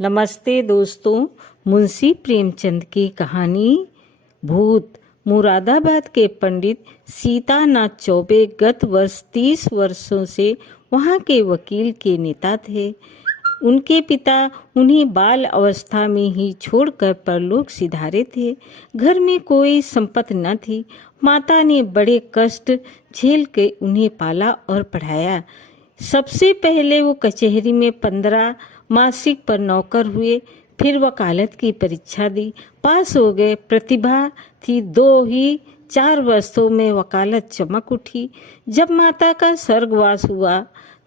नमस्ते दोस्तों। मुंशी प्रेमचंद की कहानी भूत। मुरादाबाद के पंडित सीतानाथ चौबे गत वर्ष 30 वर्षों से वहाँ के वकील के नेता थे। उनके पिता उन्हें बाल अवस्था में ही छोड़कर परलोक सिधारे थे। घर में कोई संपत्ति न थी। माता ने बड़े कष्ट झेल के उन्हें पाला और पढ़ाया। सबसे पहले वो कचहरी में 15 मासिक पर नौकर हुए, फिर वकालत की परीक्षा दी, पास हो गए। प्रतिभा थी, 2 ही 4 वर्षों में वकालत चमक उठी। जब माता का स्वर्गवास हुआ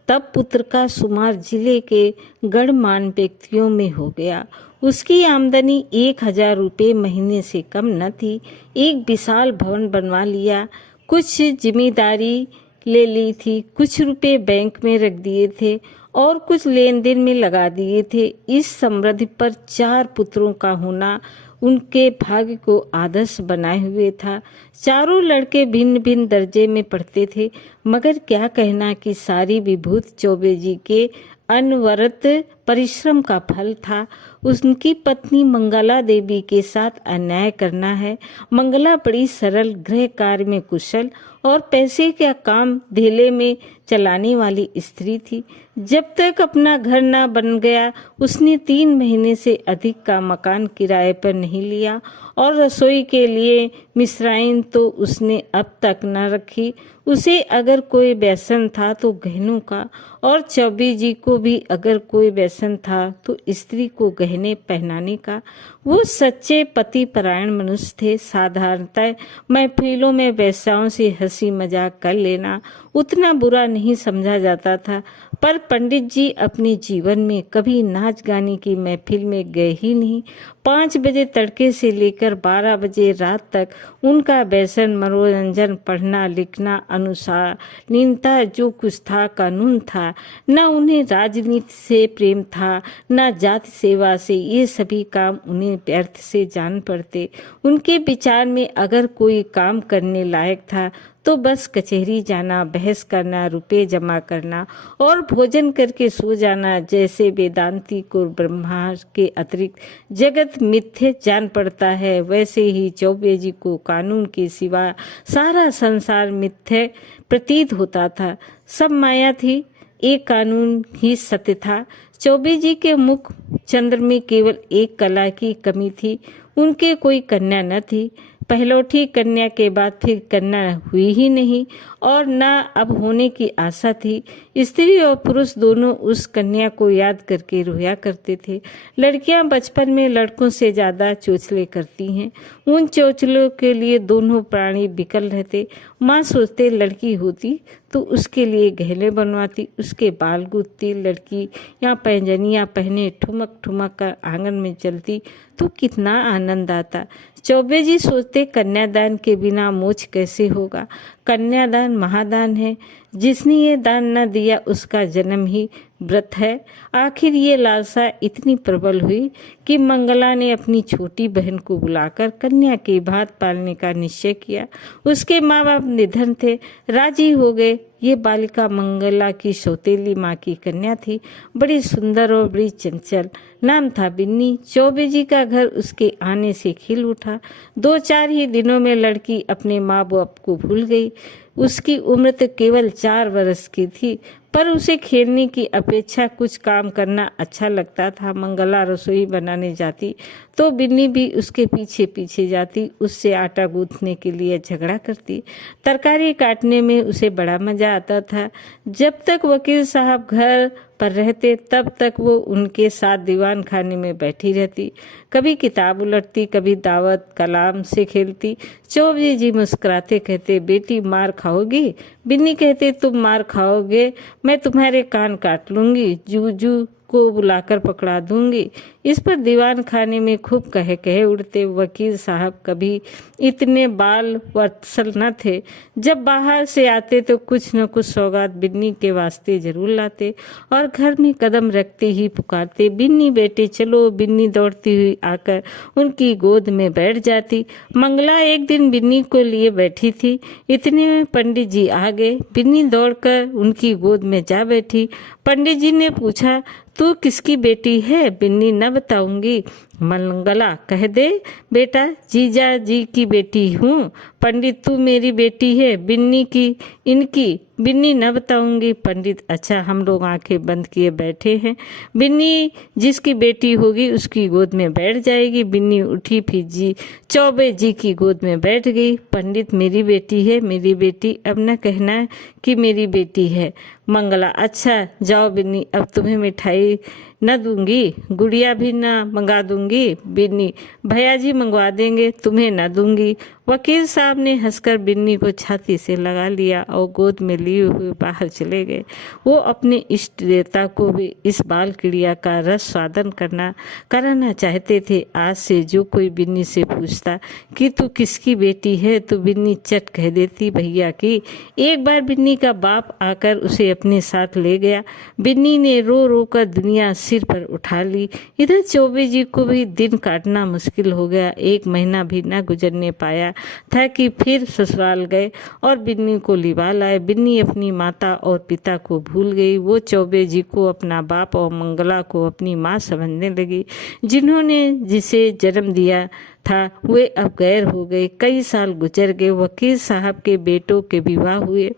तब पुत्र का शुमार जिले के गणमान्य व्यक्तियों में हो गया। उसकी आमदनी 1000 रुपये महीने से कम न थी। एक विशाल भवन बनवा लिया, कुछ जिम्मेदारी ले ली थी, कुछ रुपए बैंक में रख दिए थे और कुछ लेन देन में लगा दिए थे। इस समृद्धि पर 4 पुत्रों का होना उनके भाग्य को आदर्श बनाए हुए था। चारों लड़के भिन्न भिन्न दर्जे में पढ़ते थे, मगर क्या कहना कि सारी विभूति चौबे जी के अनवरत परिश्रम का फल था। उनकी पत्नी मंगला देवी के साथ अन्याय करना है। मंगला बड़ी सरल, गृह कार्य में कुशल और पैसे का काम धेले में चलाने वाली स्त्री थी। जब तक अपना घर न बन गया उसने 3 महीने से अधिक का मकान किराए पर नहीं लिया और रसोई के लिए मिश्राइन तो उसने अब तक न रखी। उसे अगर कोई व्यसन था तो गहनों का, और चौबे जी को भी अगर कोई व्यसन था तो स्त्री को गहने पहनाने का। वो सच्चे पति परायण मनुष्य थे। साधारणतः महफिलों में वेश्याओं से हंसी मजाक कर लेना उतना बुरा नहीं समझा जाता था, पर पंडित जी अपने जीवन में कभी नाच गाने की महफिल में गए ही नहीं। 5 बजे तड़के से लेकर 12 बजे रात तक उनका व्यसन मनोरंजन, पढ़ना लिखना, अनुशालीनता, जो कुछ था कानून था। न उन्हें राजनीति से प्रेम था, न जाति सेवा से। ये सभी काम उन्हें व्यर्थ से जान पड़ते। उनके विचार में अगर कोई काम करने लायक था तो बस कचहरी जाना, बहस करना, रुपए जमा करना और भोजन करके सो जाना। जैसे वेदांती को ब्रह्मा के अतिरिक्त जगत मिथ्य जान पड़ता है, वैसे ही चौबे जी को कानून के सिवा सारा संसार मिथ्य प्रतीत होता था। सब माया थी, एक कानून ही सत्य था। चौबे जी के मुख चंद्र में केवल एक कला की कमी थी, उनके कोई कन्या न थी। पहलौठी कन्या के बाद फिर कन्या हुई ही नहीं और न अब होने की आशा थी। स्त्री और पुरुष दोनों उस कन्या को याद करके रोया करते थे। लड़कियां बचपन में लड़कों से ज्यादा चोचले करती हैं। उन चोचलों के लिए दोनों प्राणी बिकल रहते। माँ सोचते लड़की होती तो उसके लिए गहने बनवाती, उसके बाल गूंथती। लड़की या पैंजनियाँ पहने ठुमक ठुमक कर आंगन में चलती तो कितना आनंद आता। चौबे जी सोचते कन्यादान के बिना मोक्ष कैसे होगा। कन्यादान महादान है, जिसने ये दान न दिया उसका जन्म ही व्रत है। आखिर ये लालसा इतनी प्रबल हुई कि मंगला ने अपनी छोटी बहन को बुलाकर कन्या की भात पालने का निश्चय किया। उसके माँ बाप निधन थे, राजी हो गए। ये बालिका मंगला की सौतेली माँ की कन्या थी, बड़ी सुंदर और बड़ी चंचल। नाम था बिन्नी। चौबे जी का घर उसके आने से खिल उठा। 2-4 ही दिनों में लड़की अपने माँ बाप को भूल गई। उसकी उम्र तो केवल 4 वर्ष की थी, पर उसे खेलने की अपेक्षा कुछ काम करना अच्छा लगता था। मंगला रसोई बनाने जाती तो बिन्नी भी उसके पीछे पीछे जाती, उससे आटा गूंथने के लिए झगड़ा करती। तरकारी काटने में उसे बड़ा मजा आता था। जब तक वकील साहब घर पर रहते तब तक वो उनके साथ दीवान खाने में बैठी रहती। कभी किताब उलटती, कभी दावत कलाम से खेलती। चौबे जी मुस्कुराते कहते, बेटी मार खाओगी? बिन्नी कहते, तुम मार खाओगे, मैं तुम्हारे कान काट लूंगी, जूजू को बुलाकर पकड़ा दूंगी। इस पर दीवान खाने में खूब कहे उड़ते। वकील साहब कभी इतने बाल वत्सल न थे। जब बाहर से आते तो कुछ न कुछ सौगात बिन्नी के वास्ते जरूर लाते और घर में कदम रखते ही पुकारते, बिन्नी बेटे चलो। बिन्नी दौड़ती हुई आकर उनकी गोद में बैठ जाती। मंगला एक दिन बिन्नी को लिए बैठी थी, इतने में पंडित जी आ गए। बिन्नी दौड़कर उनकी गोद में जा बैठी। पंडित जी ने पूछा, तू किसकी बेटी है? बिन्नी, न बताऊंगी। मंगला, कह दे बेटा, जीजा जी की बेटी हूँ। पंडित, तू मेरी बेटी है? बिन्नी की, इनकी। बिन्नी, न बताऊंगी। पंडित, अच्छा, हम लोग आंखें बंद किए बैठे हैं। बिन्नी जिसकी बेटी होगी उसकी गोद में बैठ जाएगी। बिन्नी उठी, फिर जी चौबे जी की गोद में बैठ गई। पंडित, मेरी बेटी है, मेरी बेटी, अब न कहना कि मेरी बेटी है। मंगला, अच्छा जाओ बिन्नी, अब तुम्हें मिठाई न दूंगी, गुड़िया भी न मंगा दूंगी। बिन्नी, भैया जी मंगवा देंगे, तुम्हें न दूंगी। वकील साहब ने हंसकर बिन्नी को छाती से लगा लिया और गोद में लिए हुए बाहर चले गए। वो अपने इष्ट देवता को भी इस बाल क्रिया का रस स्वादन कराना चाहते थे। आज से जो कोई बिन्नी से पूछता कि तू किसकी बेटी है तो बिन्नी चट कह देती, भैया की। एक बार बिन्नी का बाप आकर उसे अपने साथ ले गया। बिन्नी ने रो रो कर दुनिया सिर पर उठा ली। इधर चौबे जी को भी दिन काटना मुश्किल हो गया। 1 महीना भी न गुजरने पाया था कि फिर ससुराल गए और बिन्नी को लिवा लाए। बिन्नी अपनी माता और पिता को भूल गई। वो चौबे जी को अपना बाप और मंगला को अपनी माँ समझने लगी। जिन्होंने जिसे जन्म दिया था वे अब गैर हो गए। कई साल गुजर गए। वकील साहब के बेटों के विवाह हुए।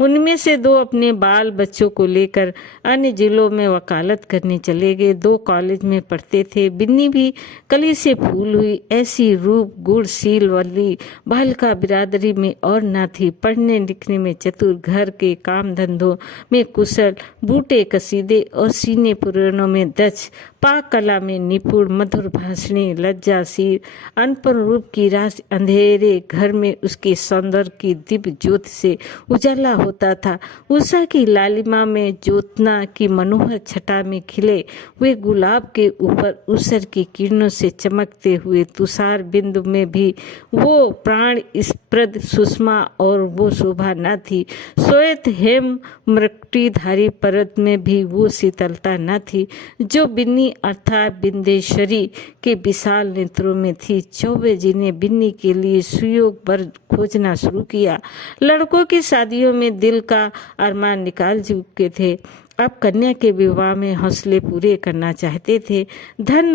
उनमें से 2 अपने बाल बच्चों को लेकर अन्य जिलों में वकालत करने चले गए। 2 कॉलेज में पढ़ते थे। बिन्नी भी कली से फूल हुई। ऐसी रूप गुणशील वाली बालिका बिरादरी में और न थी। पढ़ने लिखने में चतुर, घर के काम धंधों में कुशल, बूटे कसीदे और सीने पुराणों में दक्ष, पाक कला में निपुण, मधुर भाषणी, लज्जाशील, अनपढ़ रूप की राशि अंधेरे घर में उसके सौंदर्य की दिव्य ज्योति से उजाला होता था। उषा की लालिमा में, ज्योत्ना की मनोहर छटा में खिले हुए गुलाब के ऊपर उसर की किरणों से चमकते हुए तुषार बिंदु में भी वो प्राण स्प्रद सुषमा और वो शोभा न थी। श्वेत हेम मृक्टिधारी परत में भी वो शीतलता न थी जो बिन्नी अर्थात बिंदेश्वरी के विशाल नेत्रों में थी। चौबे जी ने बिन्नी के लिए सुयोग वर खोजना शुरू किया। लड़कों की शादियों में दिल का अरमान निकाल चुके थे। अब कन्या के विवाह में हौसले पूरे करना चाहते थे। धन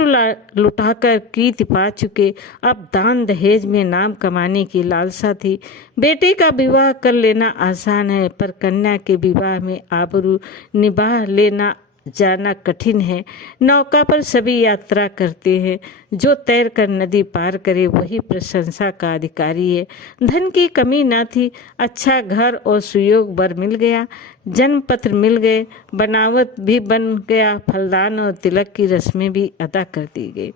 लुटाकर कीर्ति पा चुके, अब दान दहेज में नाम कमाने की लालसा थी। बेटे का विवाह कर लेना आसान है, पर कन्या के विवाह में आबरू निभा लेना जाना कठिन है। नौका पर सभी यात्रा करते हैं, जो तैर कर नदी पार करे वही प्रशंसा का अधिकारी है। धन की कमी न थी। अच्छा घर और सुयोग वर मिल गया। जन्म पत्र मिल गए, बनावट भी बन गया, फलदान और तिलक की रस्में भी अदा कर दी गई।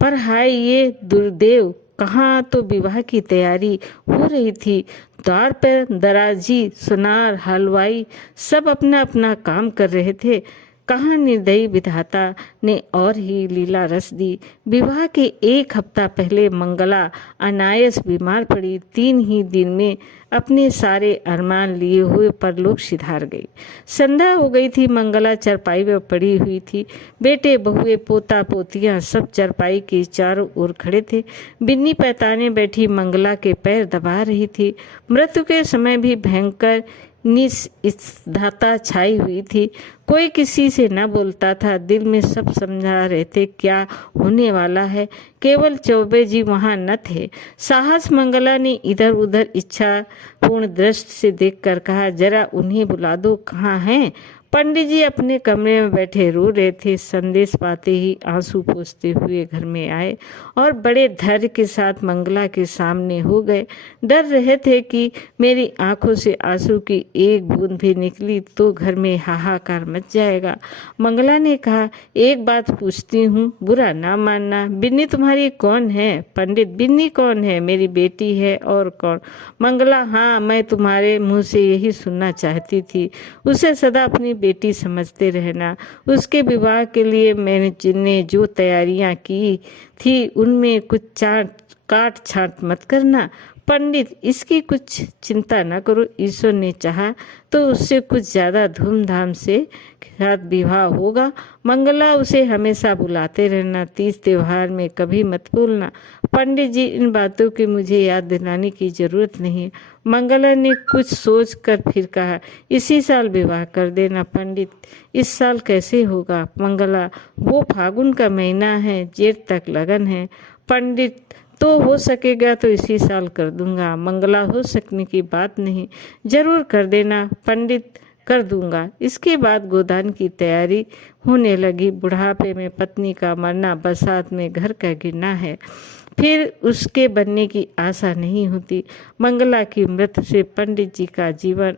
पर हाय ये दुर्दैव, कहाँ तो विवाह की तैयारी हो रही थी। द्वार पर दराजी, सुनार, हलवाई सब अपना अपना काम कर रहे थे। कहाँ निर्दयी विधाता ने और ही लीला रस दी। विवाह के 1 हफ्ता पहले मंगला अनायास बीमार पड़ी। 3 ही दिन में अपने सारे अरमान लिए हुए परलोक सिधार गई। संध्या हो गई थी। मंगला चरपाई में पड़ी हुई थी। बेटे बहुए पोता पोतियां सब चरपाई के चारों ओर खड़े थे। बिन्नी पैताने बैठी मंगला के पैर दबा रही थी। मृत्यु के समय भी भयंकर निस्धाता छाई हुई थी। कोई किसी से न बोलता था। दिल में सब समझा रहे थे क्या होने वाला है। केवल चौबे जी वहां न थे। साहस मंगला ने इधर उधर इच्छा पूर्ण दृष्टि से देखकर कहा, जरा उन्हें बुला दो, कहाँ हैं? पंडित जी अपने कमरे में बैठे रो रहे थे। संदेश पाते ही आंसू पोंछते हुए घर में आए और बड़े धैर्य के साथ मंगला के सामने हो गए। डर रहे थे कि मेरी आंखों से आंसू की एक बूंद भी निकली तो घर में हाहाकार मच जाएगा। मंगला ने कहा, एक बात पूछती हूँ, बुरा ना मानना। बिन्नी तुम्हारी कौन है? पंडित, बिन्नी कौन है? मेरी बेटी है। और कौन? मंगला, हाँ, मैं तुम्हारे मुँह से यही सुनना चाहती थी। उसे सदा अपनी बेटी समझते रहना। उसके विवाह के लिए मैंने जो तैयारियां की थी उनमें कुछ काट छांट मत करना। पंडित, इसकी कुछ चिंता न करो। ईश्वर ने चाहा तो उससे कुछ ज्यादा धूमधाम से साथ विवाह होगा। मंगला, उसे हमेशा बुलाते रहना। तीज त्योहार में कभी मत भूलना। पंडित जी, इन बातों की मुझे याद दिलाने की जरूरत नहीं। मंगला ने कुछ सोच कर फिर कहा, इसी साल विवाह कर देना। पंडित, इस साल कैसे होगा? मंगला, वो फागुन का महीना है, जेठ तक लगन है। पंडित, तो हो सकेगा तो इसी साल कर दूंगा। मंगला, हो सकने की बात नहीं, जरूर कर देना। पंडित, कर दूंगा। इसके बाद गोदान की तैयारी होने लगी। बुढ़ापे में पत्नी का मरना, बरसात में घर का गिरना है, फिर उसके बनने की आशा नहीं होती। मंगला की मृत्यु से पंडित जी का जीवन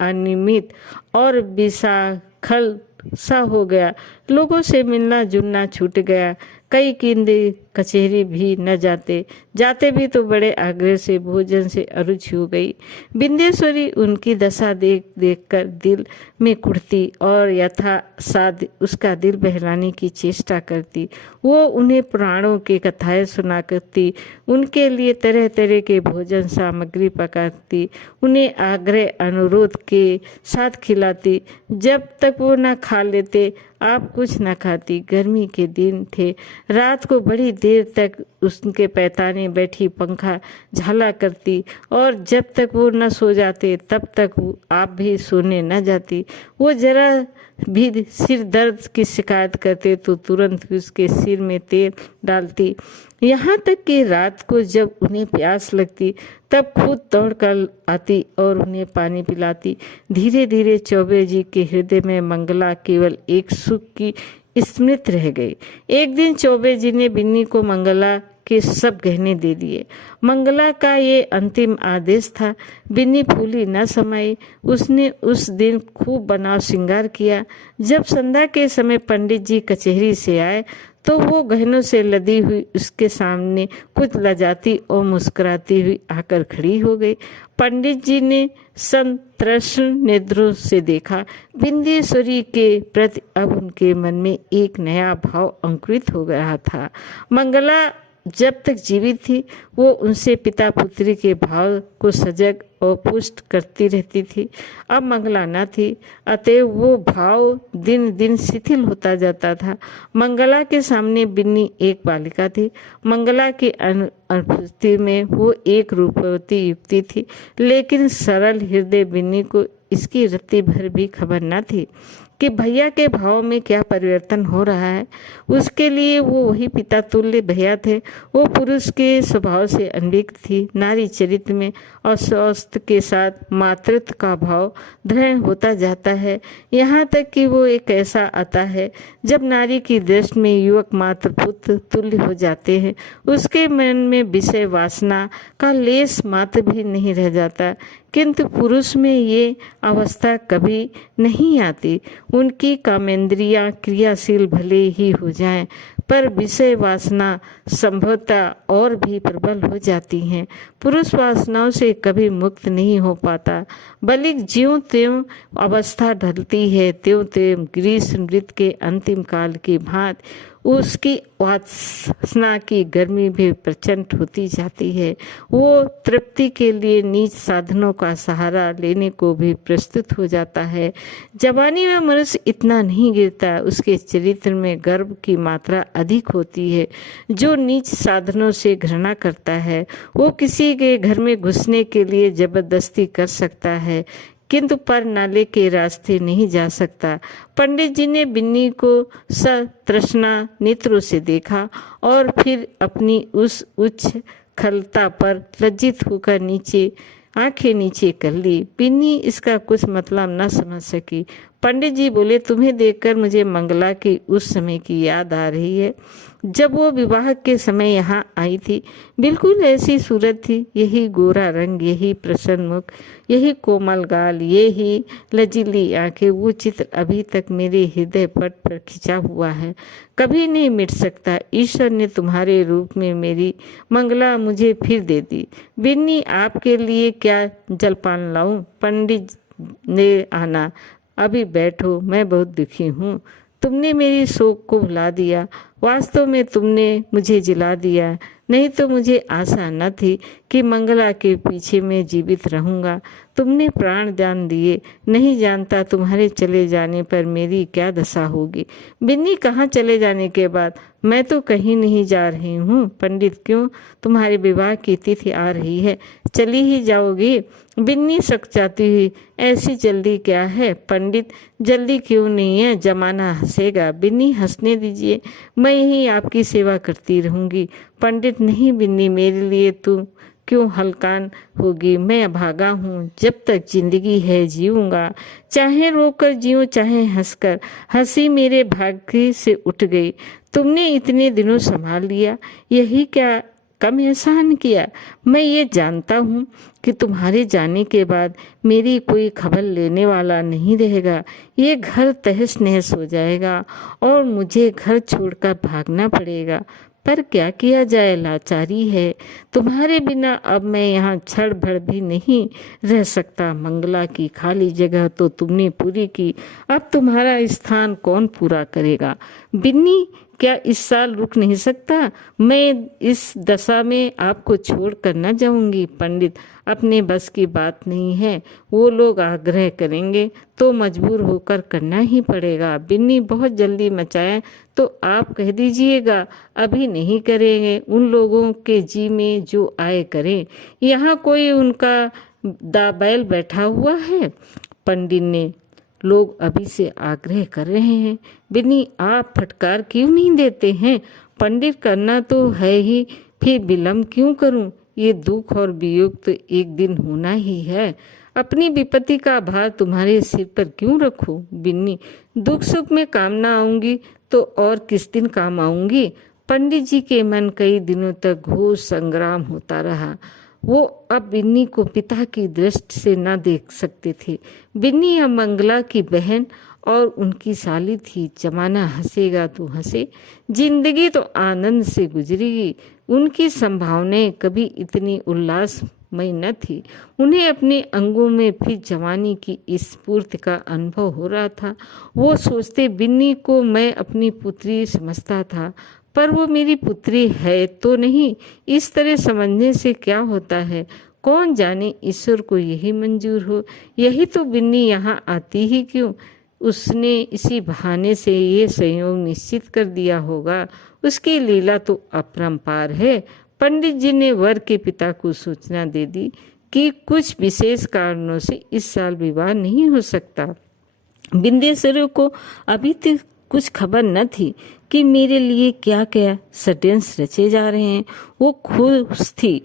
अनियमित और विषाखल सा हो गया। लोगों से मिलना जुलना छूट गया। कई कींदे कचहरी भी न जाते भी तो बड़े आग्रह से भोजन से अरुचि हो गई। बिंदेश्वरी उनकी दशा देख देख कर दिल में कुढ़ती और यथासाध्य उसका दिल बहलाने की चेष्टा करती। वो उन्हें पुराणों के कथाएं सुना करती, उनके लिए तरह तरह के भोजन सामग्री पकाती, उन्हें आग्रह अनुरोध के साथ खिलाती। जब तक वो न खा लेते आप कुछ न खाती। गर्मी के दिन थे। रात को बड़ी देर तक उसके पैताने बैठी पंखा झाला करती और जब तक वो न सो जाते तब तक आप भी सोने न जाती। वो जरा भी सिर दर्द की शिकायत करते तो तुरंत उसके सिर में तेल डालती। यहाँ तक कि रात को जब उन्हें प्यास लगती तब खुद दौड़ कर आती और उन्हें पानी पिलाती। धीरे धीरे चौबे जी के हृदय में मंगला केवल एक सुख की स्मृति रह गई। एक दिन चौबे जी ने बिन्नी को मंगला के सब गहने दे दिए। मंगला का ये अंतिम आदेश था। बिन्नी फूली न समाई। उसने उस दिन खूब बनाव श्रृंगार किया। जब संध्या के समय पंडित जी कचहरी से आए तो वो गहनों से लदी हुई उसके सामने कुछ लजाती और मुस्कुराती हुई आकर खड़ी हो गई। पंडित जी ने संतृष्ण नेत्रों से देखा। बिंदेश्वरी के प्रति अब उनके मन में एक नया भाव अंकुरित हो गया था। मंगला जब तक जीवित थी वो उनसे पिता पुत्री के भाव को सजग और पुष्ट करती रहती थी। अब मंगला न थी, अतएव वो भाव दिन दिन शिथिल होता जाता था। मंगला के सामने बिन्नी एक बालिका थी। मंगला की अनुपस्थिति में वो एक रूपवती युवती थी, लेकिन सरल हृदय बिन्नी को इसकी रत्ती भर भी खबर न थी कि भैया के भाव में क्या परिवर्तन हो रहा है। उसके लिए वो वही पिता तुल्य भैया थे। वो पुरुष के स्वभाव से अनभिज्ञ थी। नारी चरित्र में और स्वास्थ्य के साथ मातृत्व का भाव दृढ़ होता जाता है, यहाँ तक कि वो एक ऐसा आता है जब नारी की दृष्टि में युवक मात्र पुत्र तुल्य हो जाते हैं। उसके मन में विषय वासना का लेस मात्र भी नहीं रह जाता। किंतु पुरुष में ये अवस्था कभी नहीं आती। उनकी कामेंद्रियां क्रियाशील भले ही हो जाएं, पर विषय वासना संभवतः और भी प्रबल हो जाती हैं। पुरुष वासनाओं से कभी मुक्त नहीं हो पाता, बल्कि ज्यों त्यों अवस्था ढलती है त्यों त्यों ग्रीष्म ऋतु के अंतिम काल की भांति उसकी वासना की गर्मी भी प्रचंड होती जाती है। वो तृप्ति के लिए नीच साधनों का सहारा लेने को भी प्रस्तुत हो जाता है। जवानी में मनुष्य इतना नहीं गिरता, उसके चरित्र में गर्व की मात्रा अधिक होती है। जो नीच साधनों से घृणा करता है वो किसी के घर में घुसने के लिए जबरदस्ती कर सकता है, किंतु पर नाले के रास्ते नहीं जा सकता। पंडित जी ने बिन्नी को सतृष्णा नेत्रों से देखा और फिर अपनी उस उच्च खलता पर लज्जित होकर आंखें नीचे कर ली। बिन्नी इसका कुछ मतलब न समझ सकी। पंडित जी बोले, तुम्हें देखकर मुझे मंगला की उस समय की याद आ रही है जब वो विवाह के समय यहाँ आई थी। बिल्कुल ऐसी सूरत थी, यही गोरा रंग, यही प्रसन्न मुख, यही कोमल गाल, यही लजीली आंखें। वो चित्र अभी तक मेरे हृदय पट पर खिंचा हुआ है, कभी नहीं मिट सकता। ईश्वर ने तुम्हारे रूप में मेरी मंगला मुझे फिर दे दी। बिन्नी, आपके लिए क्या जलपान लाऊं? पंडित ने आना अभी बैठो, मैं बहुत दुखी हूँ। तुमने मेरी शोक को भुला दिया। वास्तव में तुमने मुझे जिला दिया, नहीं तो मुझे आशा न थी कि मंगला के पीछे मैं जीवित रहूँगा। तुमने प्राण दान दिए, नहीं जानता तुम्हारे चले जाने पर मेरी क्या दशा होगी। बिन्नी, कहाँ चले जाने के बाद? मैं तो कहीं नहीं जा रही हूँ। पंडित, क्यों? तुम्हारे विवाह की तिथि आ रही है, चली ही जाओगी? बिन्नी सकचाती हुई, ऐसी जल्दी क्या है पंडित? जल्दी क्यों नहीं है, जमाना हंसेगा। बिन्नी, हंसने दीजिए, मैं यही आपकी सेवा करती रहूंगी। पंडित, नहीं बिन्नी, मेरे लिए तू क्यों हलकान होगी? मैं अभागा हूँ, जब तक जिंदगी है जीऊंगा, चाहे रोकर जीऊं चाहे हंसकर। हंसी मेरे भाग्य से उठ गई। तुमने इतने दिनों संभाल लिया, यही क्या कम एहसान किया? मैं ये जानता हूँ कि तुम्हारे जाने के बाद मेरी कोई खबर लेने वाला नहीं रहेगा। ये घर तहस नहस हो जाएगा और मुझे घर छोड़कर भागना पड़ेगा। पर क्या किया जाए, लाचारी है। तुम्हारे बिना अब मैं यहाँ क्षण भर भी नहीं रह सकता। मंगला की खाली जगह तो तुमने पूरी की, अब तुम्हारा स्थान कौन पूरा करेगा? बिन्नी, क्या इस साल रुक नहीं सकता? मैं इस दशा में आपको छोड़ कर न जाऊंगी। पंडित, अपने बस की बात नहीं है। वो लोग आग्रह करेंगे तो मजबूर होकर करना ही पड़ेगा। बिन्नी, बहुत जल्दी मचाएं तो आप कह दीजिएगा, अभी नहीं करेंगे। उन लोगों के जी में जो आए करें। यहाँ कोई उनका दाबैल बैठा हुआ है? पंडित ने, लोग अभी से आग्रह कर रहे हैं। बिन्नी, आप फटकार क्यों नहीं देते हैं? पंडित, करना तो है ही, फिर विलम्ब क्यों करूं? ये दुख और वियोग तो एक दिन होना ही है। अपनी विपत्ति का भार तुम्हारे सिर पर क्यों रखूं? बिन्नी, दुख सुख में काम न आऊंगी तो और किस दिन काम आऊंगी? पंडित जी के मन कई दिनों तक घोर संग्राम होता रहा। वो अब बिन्नी को पिता की दृष्टि से न देख सकते थे। बिन्नी अब मंगला की बहन और उनकी साली थी। जमाना हंसेगा तो हंसे, जिंदगी तो आनंद से गुजरेगी। उनकी संभावनाएं कभी इतनी उल्लासमय न थी। उन्हें अपने अंगों में फिर जवानी की स्फूर्ति का अनुभव हो रहा था। वो सोचते, बिन्नी को मैं अपनी पुत्री समझता था, पर वो मेरी पुत्री है तो नहीं। इस तरह समझने से क्या होता है? कौन जाने ईश्वर को यही मंजूर हो। यही तो बिन्नी यहाँ आती ही क्यों? उसने इसी बहाने से ये संयोग निश्चित कर दिया होगा। उसकी लीला तो अपरंपार है। पंडित जी ने वर के पिता को सूचना दे दी कि कुछ विशेष कारणों से इस साल विवाह नहीं हो सकता। बिंदेश्वरी को अभी तक कुछ खबर न थी कि मेरे लिए क्या क्या षड्यंत्र रचे जा रहे हैं। वो खुश थी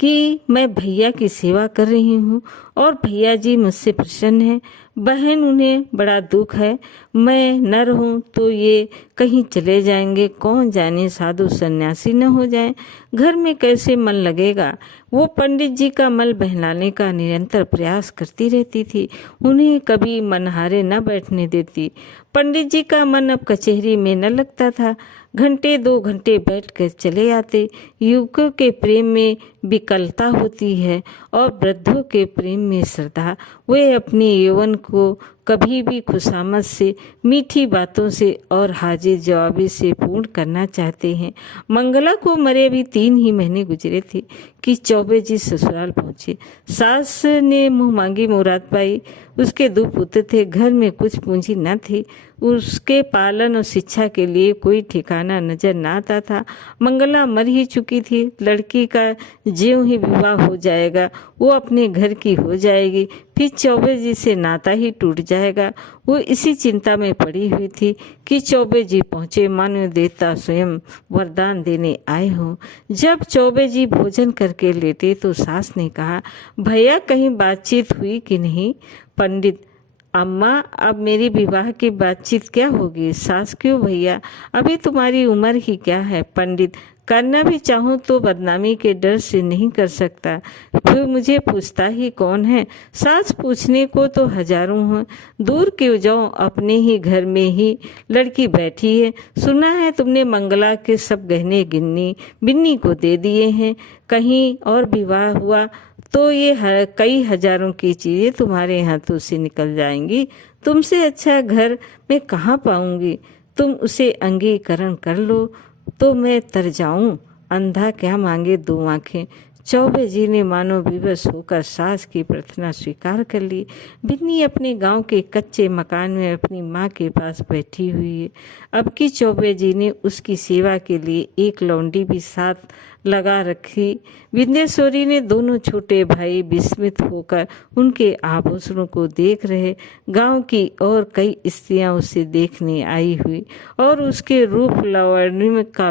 कि मैं भैया की सेवा कर रही हूँ और भैया जी मुझसे प्रसन्न हैं। बहन, उन्हें बड़ा दुख है, मैं न रहूं तो ये कहीं चले जाएंगे। कौन जाने साधु सन्यासी न हो जाएं, घर में कैसे मन लगेगा। वो पंडित जी का मन बहलाने का निरंतर प्रयास करती रहती थी, उन्हें कभी मनहारे न बैठने देती। पंडित जी का मन अब कचहरी में न लगता था। घंटे 2 घंटे बैठकर चले आते। युवकों के प्रेम में विकलता होती है और वृद्धों के प्रेम में श्रद्धा। वे अपने यौवन को कभी भी खुशामद से, मीठी बातों से और हाजिर जवाबी से पूर्ण करना चाहते हैं। मंगला को मरे भी 3 ही महीने गुजरे थे कि चौबे जी ससुराल पहुंचे। सास ने मुँह मांगी मुराद पाई। उसके 2 पुत्र थे, घर में कुछ पूंजी न थी। उसके पालन और शिक्षा के लिए कोई ठिकाना नजर न आता था। मंगला मर ही चुकी थी। लड़की का ज्यों ही विवाह हो जाएगा वो अपने घर की हो जाएगी, फिर चौबे जी से नाता ही टूट जाएगा। वो इसी चिंता में पड़ी हुई थी कि चौबे जी पहुंचे, मानो देवता स्वयं वरदान देने आए हों। जब चौबे जी भोजन करके लेटे तो सास ने कहा, भैया कहीं बातचीत हुई कि नहीं? पंडित, अम्मा, अब मेरी विवाह की बातचीत क्या होगी? सास, क्यों भैया, अभी तुम्हारी उम्र ही क्या है? पंडित, करना भी चाहूँ तो बदनामी के डर से नहीं कर सकता, फिर मुझे पूछता ही कौन है? सास, पूछने को तो हजारों हैं, दूर क्यों जाऊँ, अपने ही घर में ही लड़की बैठी है। सुना है तुमने मंगला के सब गहने गिन्नी बिन्नी को दे दिए हैं। कहीं और विवाह हुआ तो ये कई हजारों की चीज़ें तुम्हारे हाथों से निकल जाएंगी। तुमसे अच्छा घर मैं कहाँ पाऊंगी। तुम उसे अंगीकरण कर लो तो मैं तर जाऊं। अंधा क्या मांगे दो आंखें। चौबे जी ने मानो विवश होकर सास की प्रार्थना स्वीकार कर ली। बिन्नी अपने गांव के कच्चे मकान में अपनी माँ के पास बैठी हुई है। अब की चौबे जी ने उसकी सेवा के लिए एक लौंडी भी साथ लगा रखी। विंध्येश्वरी ने दोनों छोटे भाई विस्मित होकर उनके आभूषणों को देख रहे। गांव की और कई स्त्रियां उसे देखने आई हुई और उसके रूप लावण्य का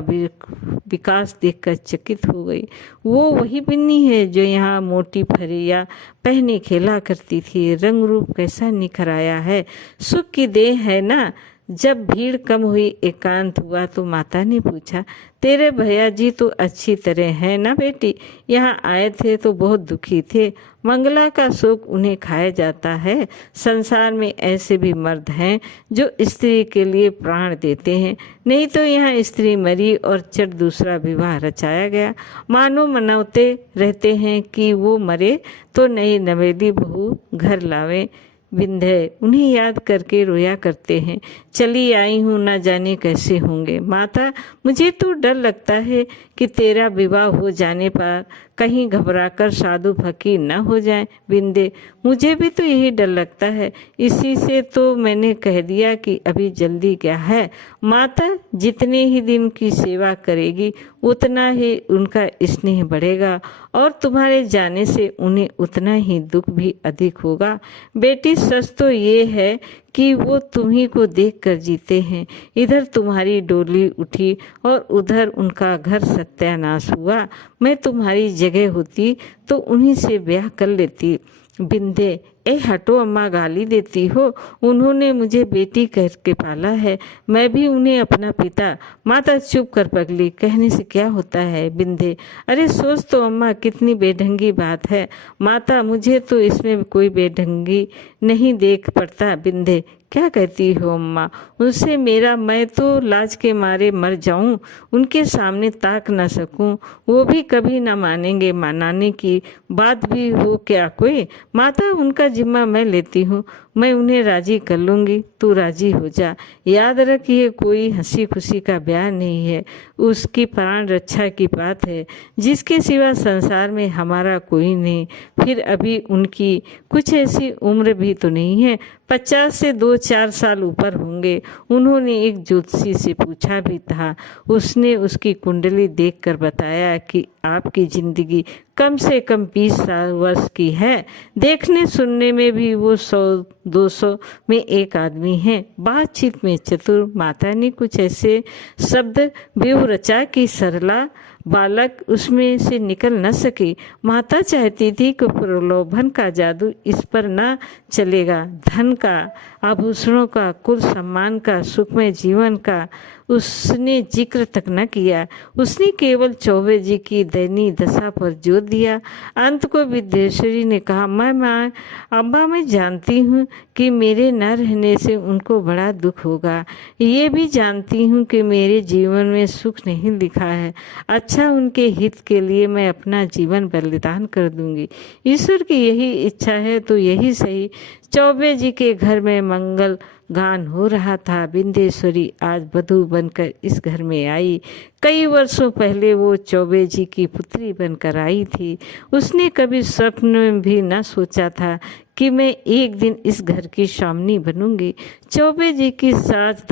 विकास देखकर चकित हो गई। वो वही बिन्नी है जो यहाँ मोटी फरिया पहने खेला करती थी। रंग रूप कैसा निखर आया है। सुख की देह है ना। जब भीड़ कम हुई, एकांत हुआ तो माता ने पूछा, तेरे भैया जी तो अच्छी तरह है ना बेटी। यहाँ आए थे तो बहुत दुखी थे। मंगला का शोक उन्हें खाया जाता है। संसार में ऐसे भी मर्द हैं जो स्त्री के लिए प्राण देते हैं। नहीं तो यहाँ स्त्री मरी और चट दूसरा विवाह रचाया गया। मानो मनौते रहते हैं कि वो मरे तो नई नवेली बहू घर लावे। विंध्य उन्हें याद करके रोया करते हैं। चली आई हूँ, ना जाने कैसे होंगे। माता, मुझे तो डर लगता है कि तेरा विवाह हो जाने पर कहीं घबराकर साधु फकीर न हो जाए। विंध्य, मुझे भी तो यही डर लगता है। इसी से तो मैंने कह दिया कि अभी जल्दी क्या है। माता, जितने ही दिन की सेवा करेगी उतना ही उनका स्नेह बढ़ेगा और तुम्हारे जाने से उन्हें उतना ही दुख भी अधिक होगा। बेटी, सच तो ये है कि वो तुम्ही को देखकर जीते हैं। इधर तुम्हारी डोली उठी और उधर उनका घर सत्यानाश हुआ। मैं तुम्हारी जगह होती तो उन्हीं से ब्याह कर लेती। बिंदे, ए हटो अम्मा, गाली देती हो। उन्होंने मुझे बेटी कह के पाला है, मैं भी उन्हें अपना पिता। माता, चुप कर पगली, कहने से क्या होता है। बिंदे, अरे सोच तो अम्मा, कितनी बेढंगी बात है। माता, मुझे तो इसमें कोई बेढंगी नहीं देख पड़ता। बिंदे, क्या कहती हो अम्मा। उनसे मेरा, मैं तो लाज के मारे मर जाऊं, उनके सामने ताक न सकूं। वो भी कभी न मानेंगे। मनाने की बात भी हो क्या कोई। माता, उनका जिम्मा मैं लेती हूँ। मैं उन्हें राजी कर लूँगी, तू राजी हो जा। याद रख, ये कोई हंसी खुशी का ब्याह नहीं है, उसकी प्राण रक्षा की बात है, जिसके सिवा संसार में हमारा कोई नहीं। फिर अभी उनकी कुछ ऐसी उम्र भी तो नहीं है, 50 से 2-4 साल ऊपर होंगे। उन्होंने एक ज्योतिषी से पूछा भी था। उसने उसकी कुंडली देखकर बताया कि आपकी जिंदगी कम से कम 20 वर्ष की है। देखने सुनने में भी वो 100-200 में एक आदमी है। बातचीत में चतुर। माता ने कुछ ऐसे शब्द व्यूह रचा कि सरला बालक उसमें से निकल न सके। माता चाहती थी कि प्रलोभन का जादू इस पर न चलेगा। धन का, आभूषणों का, कुल सम्मान का, सुखमय जीवन का उसने जिक्र तक न किया। उसने केवल चौबे जी की दयनीय दशा पर जोर दिया। अंत को विद्येश्वरी ने कहा, मैं अम्मा, मैं जानती हूँ कि मेरे न रहने से उनको बड़ा दुख होगा। ये भी जानती हूँ कि मेरे जीवन में सुख नहीं लिखा है। अच्छा, उनके हित के लिए मैं अपना जीवन बलिदान कर दूंगी। ईश्वर की यही इच्छा है तो यही सही। चौबे जी के घर में मंगल गान हो रहा था। विंध्येश्वरी आज वधू बनकर इस घर में आई। कई वर्षों पहले वो चौबे जी की पुत्री बनकर आई थी। उसने कभी स्वप्न में भी न सोचा था कि मैं एक दिन इस घर की स्वामिनी बनूंगी। चौबे जी की साज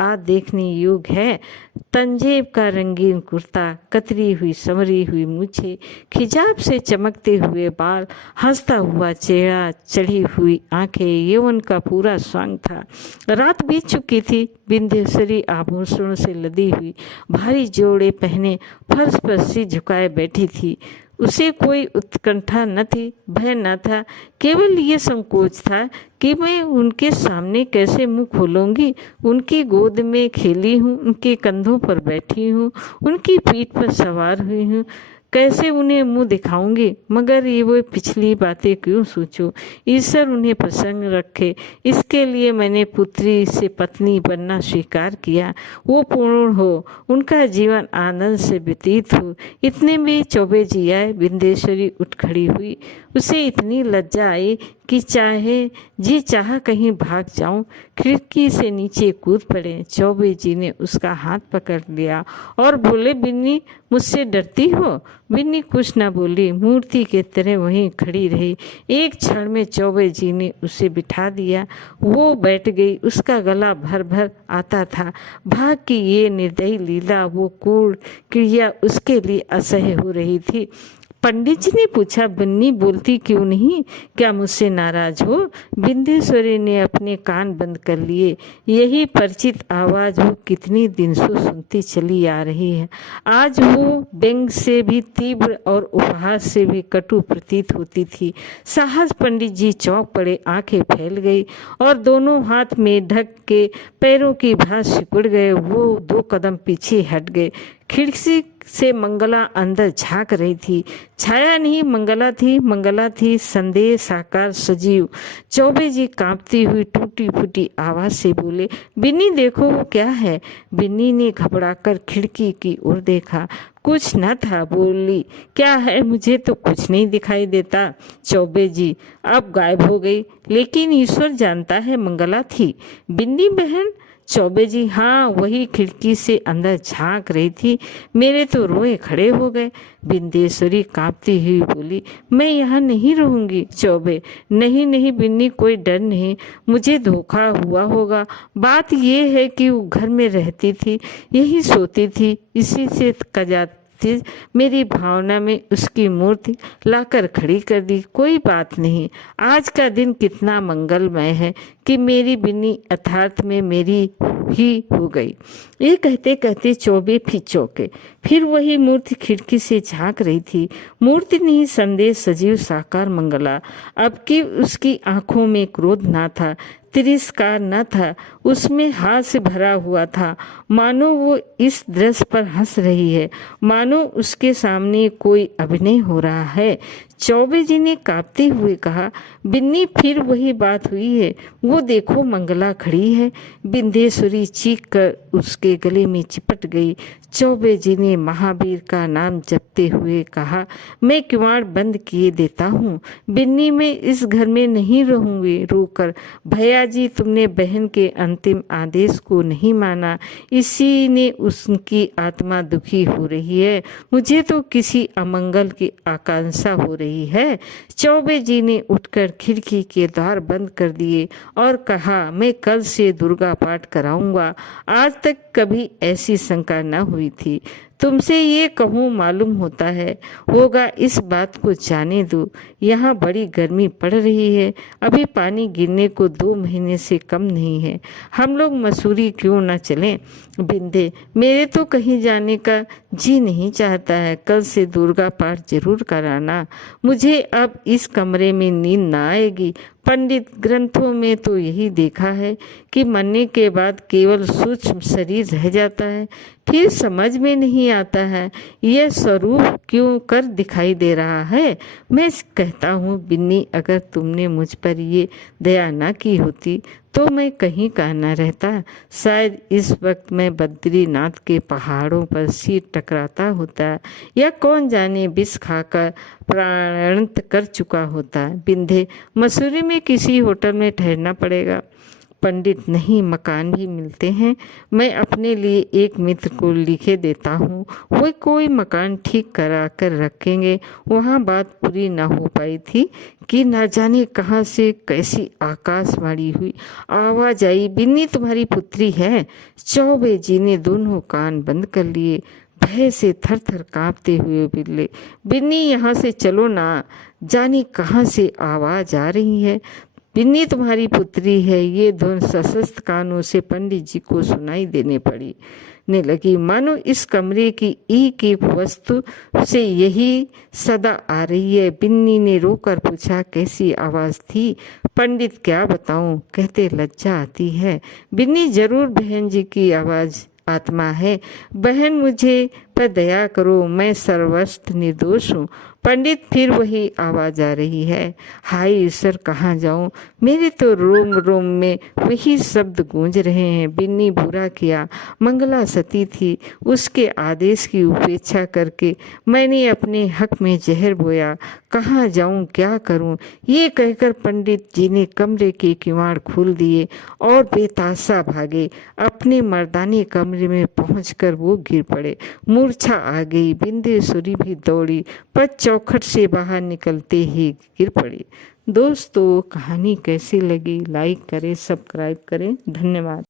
आज देखने योग्य है। तंजेब का रंगीन कुर्ता, कतरी हुई संवरी हुई मूछें, खिजाब से चमकते हुए बाल, हंसता हुआ चेहरा, चढ़ी हुई आंखें, यौवन का पूरा स्वांग था। रात बीत चुकी थी। विंध्येश्वरी आभूषणों से लदी हुई भारी जोड़े पहने फर्श पर सिर झुकाए बैठी थी। उसे कोई उत्कंठा न थी, भय न था, केवल ये संकोच था कि मैं उनके सामने कैसे मुंह खोलूंगी। उनकी गोद में खेली हूँ, उनके कंधों पर बैठी हूँ, उनकी पीठ पर सवार हुई हूँ, कैसे उन्हें मुंह दिखाऊंगी, मगर ये वो पिछली बातें क्यों सोचूं। ईश्वर उन्हें प्रसन्न रखे, इसके लिए मैंने पुत्री से पत्नी बनना स्वीकार किया। वो पूर्ण हो, उनका जीवन आनंद से व्यतीत हो। इतने में चौबे जी आए। बिंदेश्वरी उठ खड़ी हुई। उसे इतनी लज्जा आई कि चाह कहीं भाग जाऊं, खिड़की से नीचे कूद पड़े। चौबे जी ने उसका हाथ पकड़ लिया और बोले, बिन्नी मुझसे डरती हो? बिन्नी कुछ न बोली, मूर्ति के तरह वहीं खड़ी रही। एक क्षण में चौबे जी ने उसे बिठा दिया। वो बैठ गई। उसका गला भर भर आता था। भाग की ये निर्दयी लीला, वो क्रूर क्रिया उसके लिए असह्य हो रही थी। पंडित जी ने पूछा, बिन्नी बोलती क्यों नहीं? क्या मुझसे नाराज हो? बिंदेश्वरी ने अपने कान बंद कर लिए। यही परिचित आवाज वो कितनी दिन से सुनती चली आ रही है। आज वो व्यंग से भी तीव्र और उपहास से भी कटु प्रतीत होती थी। साहस पंडित जी चौंक पड़े, आंखें फैल गई और दोनों हाथ में ढक के पैरों की भांति सिकुड़ गए। वो 2 कदम पीछे हट गए। खिड़की से मंगला अंदर झांक रही थी। छाया नहीं, मंगला थी संदेह साकार सजीव। चौबे जी कांपती हुई टूटी फूटी आवाज से बोले, बिन्नी देखो वो क्या है। बिन्नी ने घबराकर खिड़की की ओर देखा। कुछ न था। बोली, क्या है? मुझे तो कुछ नहीं दिखाई देता। चौबे जी अब गायब हो गई, लेकिन ईश्वर जानता है मंगला थी। बिन्नी बहन? चौबे जी हाँ, वही खिड़की से अंदर झांक रही थी। मेरे तो रोए खड़े हो गए। बिंदेश्वरी कांपती हुई बोली, मैं यहाँ नहीं रहूंगी। चौबे, नहीं बिन्नी, कोई डर नहीं, मुझे धोखा हुआ होगा। बात यह है कि वो घर में रहती थी, यही सोती थी, इसी से कजाती मेरी भावना में उसकी मूर्ति लाकर खड़ी कर दी। कोई बात नहीं, आज का दिन कितना मंगलमय है कि मेरी बिन्नी यथार्थ में मेरी ही हो गई। ये कहते कहते चौबे फिर चौके। फिर वही मूर्ति खिड़की से झांक रही थी। मूर्ति नहीं, संदेश सजीव साकार मंगला। अब कि उसकी आंखों में क्रोध ना था, तिरस्कार न था, उसमें हास्य भरा हुआ था। मानो वो इस दृश्य पर हंस रही है, मानो उसके सामने कोई अभिनय हो रहा है। चौबे जी ने कांपते हुए कहा, बिन्नी फिर वही बात हुई है, वो देखो मंगला खड़ी है। बिंदेश्वरी चीख कर उसके गले में चिपट गई। चौबे जी ने महावीर का नाम जपते हुए कहा, मैं किवाड़ बंद किए देता हूँ। बिन्नी मैं इस घर में नहीं रहूंगी। रोकर, भैया जी तुमने बहन के अंतिम आदेश को नहीं माना, इसी ने उसकी आत्मा दुखी हो रही है। मुझे तो किसी अमंगल की आकांक्षा हो रही है। चौबे जी ने उठकर खिड़की के द्वार बंद कर दिए और कहा, मैं कल से दुर्गा पाठ कराऊंगा। आज तक कभी ऐसी शंका न हुई थी। तुमसे ये कहूँ मालूम होता है होगा, इस बात को जाने दो। यहाँ बड़ी गर्मी पड़ रही है, अभी पानी गिरने को 2 महीने से कम नहीं है। हम लोग मसूरी क्यों न चलें? बिंदे, मेरे तो कहीं जाने का जी नहीं चाहता है। कल से दुर्गा पाठ जरूर कराना। मुझे अब इस कमरे में नींद ना आएगी। पंडित ग्रंथों में तो यही देखा है कि मरने के बाद केवल सूक्ष्म शरीर रह जाता है। फिर समझ में नहीं आता है यह स्वरूप क्यों कर दिखाई दे रहा है। मैं कहता हूँ बिन्नी, अगर तुमने मुझ पर ये दया न की होती तो मैं कहीं का न रहता। शायद इस वक्त मैं बद्रीनाथ के पहाड़ों पर सिर टकराता होता, या कौन जाने विष खाकर प्राणांत कर चुका होता। बिंधे, मसूरी में किसी होटल में ठहरना पड़ेगा। पंडित, नहीं, मकान भी मिलते हैं। मैं अपने लिए एक मित्र को लिखे देता हूँ, वो कोई मकान ठीक करा कर रखेंगे। वहाँ बात पूरी ना हो पाई थी कि न जाने कहाँ से कैसी आकाशवाणी हुई। आवाज आई, बिन्नी तुम्हारी पुत्री है। चौबे जी ने दोनों कान बंद कर लिए। भय से थर थर कांपते हुए बिल्ले, बिन्नी यहाँ से चलो ना, जाने कहाँ से आवाज आ रही है। बिन्नी तुम्हारी पुत्री है। ये धुन सशस्त्र कानों से पंडित जी को सुनाई देने पड़ी ने लगी, मानो इस कमरे की एक एक वस्तु से यही सदा आ रही है। बिन्नी ने रोकर पूछा, कैसी आवाज थी? पंडित, क्या बताऊं, कहते लज्जा आती है। बिन्नी, जरूर बहन जी की आवाज आत्मा है। बहन मुझे पर दया करो, मैं सर्वस्व निर्दोष हूँ। पंडित फिर वही आवाज आ रही है, हाय ईश्वर कहाँ जाऊं, मेरे तो रोम रोम में वही शब्द गूंज रहे हैं। बिन्नी बुरा किया, मंगला सती थी, उसके आदेश की उपेक्षा करके मैंने अपने हक में जहर बोया, कहाँ जाऊं क्या करूं। ये कहकर पंडित जी ने कमरे के किवाड़ खोल दिए और बेताशा भागे। अपने मर्दानी कमरे में पहुंचकर वो गिर पड़े, मूर्छा आ गई। बिंदेश्वरी भी दौड़ी पर चौखट से बाहर निकलते ही गिर पड़ी। दोस्तों, कहानी कैसी लगी लाइक करें, सब्सक्राइब करें। धन्यवाद।